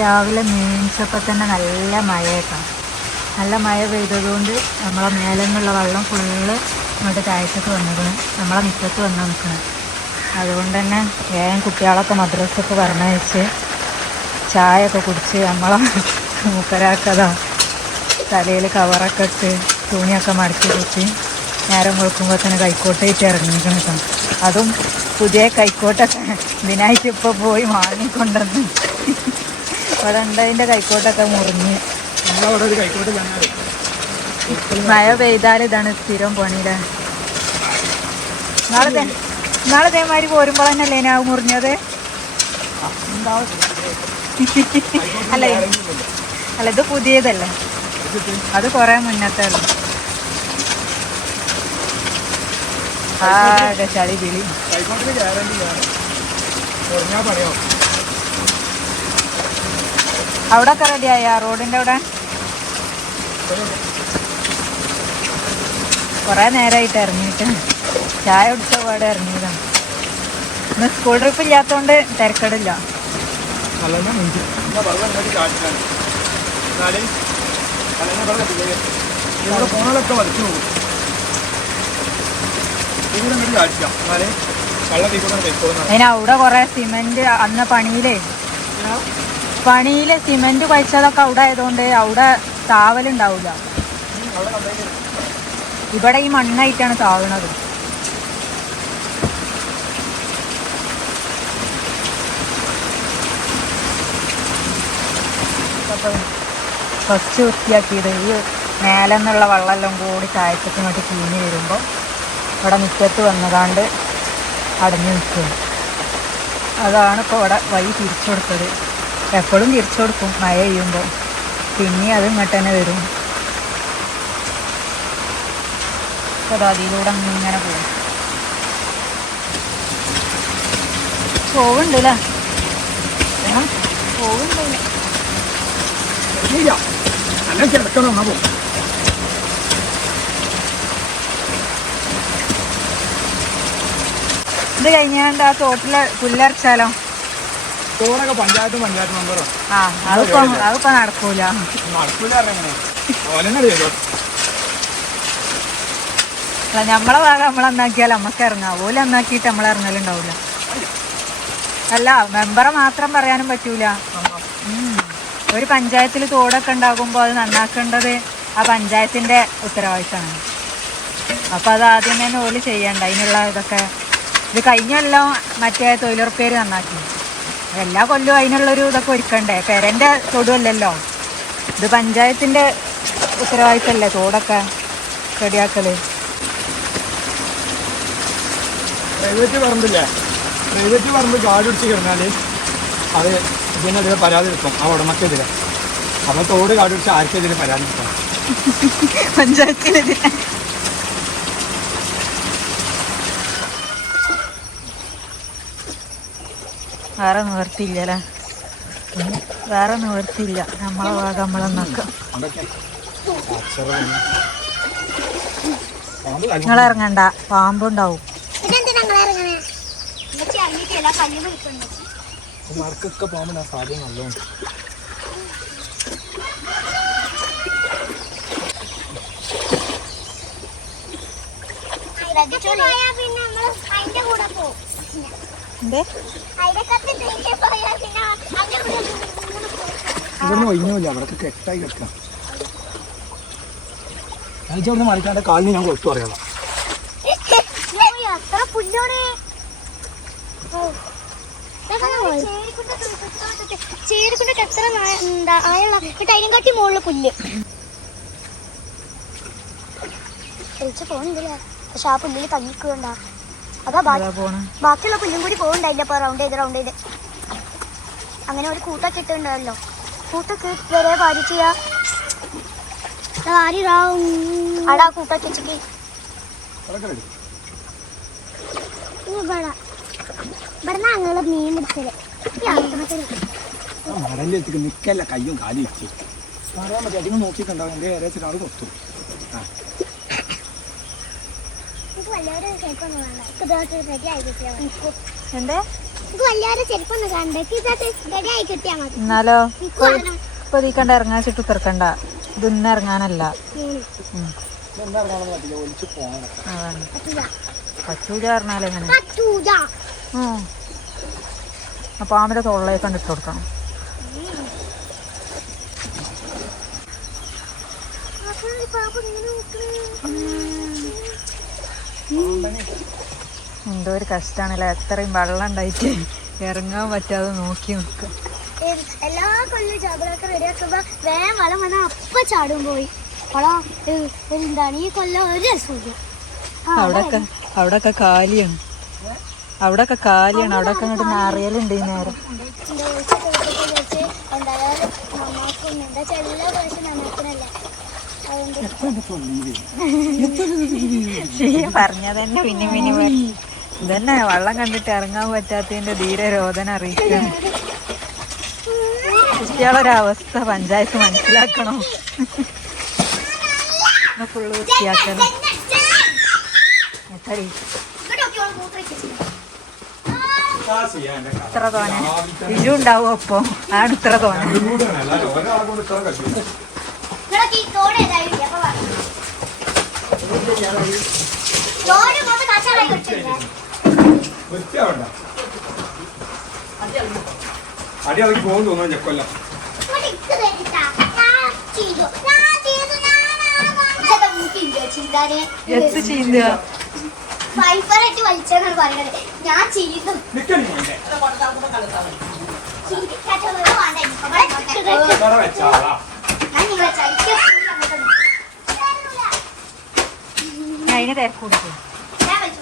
രാവിലെ നീച്ചപ്പോൾ തന്നെ നല്ല മഴയൊക്കെ നല്ല മഴ പെയ്തതുകൊണ്ട് നമ്മളെ മേലെ നിന്നുള്ള വെള്ളം ഫുള്ള് ഇങ്ങോട്ട് താഴത്തേക്ക് വന്നിരിക്കണം. നമ്മളെ മുറ്റത്ത് വന്ന് നിൽക്കണം. അതുകൊണ്ട് തന്നെ വേഗം കുട്ടികളൊക്കെ മദ്രസക്ക് പറഞ്ഞയച്ച് ചായയൊക്കെ കുടിച്ച് നമ്മളെ മൂക്കരാക്കതാ തലയിൽ കവറൊക്കെ ഇട്ട് തുണിയൊക്കെ മടക്കി കുത്തി നേരം വെളുക്കുമ്പോൾ തന്നെ കൈക്കോട്ടേറ്റ് ഇറങ്ങിക്കണം. അതും പുതിയ കൈക്കോട്ടൊക്കെ ഇതിനായിട്ട് ഇപ്പോൾ പോയി വാങ്ങിക്കൊണ്ടുവന്ന് ഇവിടെ ഉണ്ടതിൻ്റെ കൈക്കോട്ടൊക്കെ മുറിഞ്ഞ്. മഴ പെയ്താൽ ഇതാണ് സ്ഥിരം പണിയിലെ. നാളെ ഇതേമാതിരി പോരുമ്പോൾ തന്നെയല്ലേ ഞാൻ മുറിഞ്ഞത്? അല്ല അല്ല ഇത് പുതിയതല്ലേ, അത് കുറേ മുന്നത്തെ ആകെ ചളി പിളി. അവിടെ ഒക്കെ റെഡിയായ റോഡിൻ്റെ അവിടെ കുറേ നേരമായിട്ട് ഇറങ്ങിയിട്ട് ചായ കുടിച്ച പാടെ ഇറങ്ങിയതാണ്. ഇന്ന് സ്കൂൾ ട്രിപ്പ് ഇല്ലാത്തതുകൊണ്ട് തിരക്കടില്ല. അതിന് അവിടെ കുറേ സിമെന്റ് അന്ന് പണിയിലെ സിമെന്റ് കഴിച്ചതൊക്കെ അവിടെ ആയതുകൊണ്ട് അവിടെ താവലുണ്ടാവില്ല. ഇവിടെ ഈ മണ്ണായിട്ടാണ് താവണത്. ഫസ്റ്റ് വൃത്തിയാക്കിയത് ഈ മേലെ നിന്നുള്ള വെള്ളമെല്ലാം കൂടി താഴത്തേക്ക് ഇങ്ങോട്ട് ചീഞ്ഞ് വരുമ്പോൾ ഇവിടെ മുറ്റത്ത് വന്നതാണ്ട് അടഞ്ഞു നിൽക്കുക. അതാണ് ഇപ്പോൾ ഇവിടെ വഴി തിരിച്ചു കൊടുത്തത്. എപ്പോഴും തിരിച്ചു കൊടുക്കും മഴ പെയ്യുമ്പോൾ, പിന്നെ അത് ഇങ്ങോട്ട് തന്നെ വരും. അപ്പോൾ അതിലൂടെ ഇങ്ങനെ പോകുന്നുണ്ടല്ലേ, പോകുന്നുണ്ടല്ലേ. ഇത് കഴിഞ്ഞാണ്ട് ആ തോട്ടിലെ പുല്ലരച്ചാലോ? പഞ്ചായത്ത് മെമ്പറോ? അതിപ്പോ നടക്കൂല. നമ്മളെ ഭാഗം നമ്മളെന്നാക്കിയാൽ നമ്മക്ക് ഇറങ്ങാം. ഓല് എന്നാക്കിയിട്ട് നമ്മളിറങ്ങലുണ്ടാവില്ല. അല്ല, മെമ്പറെ മാത്രം പറയാനും പറ്റൂല. ഒരു പഞ്ചായത്തിൽ തോടൊക്കെ ഉണ്ടാകുമ്പോൾ അത് നന്നാക്കേണ്ടത് ആ പഞ്ചായത്തിൻ്റെ ഉത്തരവാദിത്തമാണ്. അപ്പം അത് ആദ്യം തന്നെ ഓല് ചെയ്യണ്ട. അതിനുള്ള ഇതൊക്കെ ഇത് കഴിഞ്ഞെല്ലാം മറ്റേ തൊഴിലുറപ്പേര് നന്നാക്കി. എല്ലാ കൊല്ലവും അതിനുള്ളൊരു ഇതൊക്കെ ഒരുക്കണ്ടേ? പെരൻ്റെ തൊടുവല്ലല്ലോ ഇത്, പഞ്ചായത്തിൻ്റെ ഉത്തരവാദിത്തമല്ലേ തോടൊക്കെ റെഡിയാക്കല്. പ്രൈവറ്റ് പറമ്പ് കാട് പിടിച്ച് കിടന്നാൽ അത് ഇതിനെതിരെ പരാതി എടുക്കും, ആ ഉടമക്കെതിരെ. അപ്പോൾ തോട് കാട് പിടിച്ച് ആർക്കെതിരെ പരാതി എടുക്കാം? പഞ്ചായത്തിനെതിരെ. വേറെ നിവർത്തിയില്ലല്ലേ? വേറെ നിവർത്തിയില്ല. നമ്മളെ ഭാഗം നമ്മളെന്നൊക്കെ. നിങ്ങളിറങ്ങണ്ട, പാമ്പുണ്ടാവും. മറക്കൊക്കെ പോകുമ്പോൾ സാധ്യത നല്ലോണം. ഇവിടുന്ന് ഒഴിഞ്ഞില്ല, അവിടൊക്കെ കെട്ടായി കിടക്കാം. അയച്ചവിടുന്ന് മറിക്കാണ്ട് കാലിന് ഞാൻ കൊടുത്തു പറയാം. ചേരിക്കുണ്ടൊക്കെ എത്ര ആയുള്ള അതിനും കാട്ടി മുകളിൽ പുല്ല് കഴിച്ച് പോകുന്നില്ല. പക്ഷെ ആ പുല്ലിൽ തങ്ങിക്കുണ്ടാ. അതാ ബാക്കിയുള്ള പുല്ലും കൂടി പോകുന്നുണ്ടായില്ല. അപ്പോൾ റൗണ്ട് ചെയ്ത് അങ്ങനെ ഒരു കൂട്ടൊക്കെ ഇട്ടുണ്ടാവല്ലോ. കൂട്ടൊക്കെ വരെ പാലിച്ച് അടാ കൂട്ടൊക്കെ വെച്ചിട്ട് ഇവിടെ ഞങ്ങള് മീൻ പിടിച്ചത് മടലിലേക്ക് നിൽക്കല്ല, കയ്യും കാലും ഇരിക്കും. പറയാൻ പറ്റും. അധികം നോക്കിയിട്ടുണ്ടാവും. എൻ്റെ ഏകദേശം ആൾ കൊത്തു. എന്താ വലിയ ചെരുപ്പൊന്നും കണ്ടേക്ക് റെഡിയായി കിട്ടിയാൽ മതി. എന്നാലോ ഇപ്പൊ തീക്കണ്ട ഇറങ്ങാച്ചിട്ട് ഉത്തർക്കണ്ട. ഇതൊന്നും ഇറങ്ങാനല്ല. പറ്റൂല പറഞ്ഞാലെങ്ങനെ? ആ പാമ്പിന്റെ തൊള്ളയൊക്കെ ഇട്ട് കൊടുക്കണം. എന്തോ ഒരു കഷ്ടാണല്ലേ, എത്രയും വെള്ളം ഉണ്ടായിട്ട് ഇറങ്ങാൻ പറ്റാതെ നോക്കി നിൽക്കുക. എല്ലാ കൊല്ലം ചാമ്പലൊക്കെ റെഡിയാക്കുമ്പോ വേഗം വളം വന്നാൽ അപ്പ ചാടും പോയി. വളം എന്താണ് ഈ കൊല്ലം ഒരു രസമില്ല. അവിടൊക്കെ കാലിയാണ്. അവിടൊക്കെ അങ്ങോട്ട് നാറിയലുണ്ട് ഈ നേരം. പറഞ്ഞതന്നെ പിന്നെ ഇതന്നെ വെള്ളം കണ്ടിട്ട് ഇറങ്ങാൻ പറ്റാത്തതിന്റെ ധീരരോധന അറിയിക്കണം. കുട്ടികളൊരവസ്ഥ പഞ്ചായത്ത് മനസ്സിലാക്കണോ? ഫുള്ള് വൃത്തിയാക്കണം. ഇത്ര തോനെ ബിജു ഉണ്ടാവും. അപ്പൊ ആണ് ഇത്ര തോനെ. അടി അതൊക്കെ പോകുന്നു തോന്നുന്നു ചെക്കൊല്ലം. എത്ത് ചീന്തുക വൈഫറായിട്ട് വലിച്ചെന്നാണ് പറയുന്നത്. ഞാൻ ചെയ്തു അതിന് തിരക്കൂടിക്കും.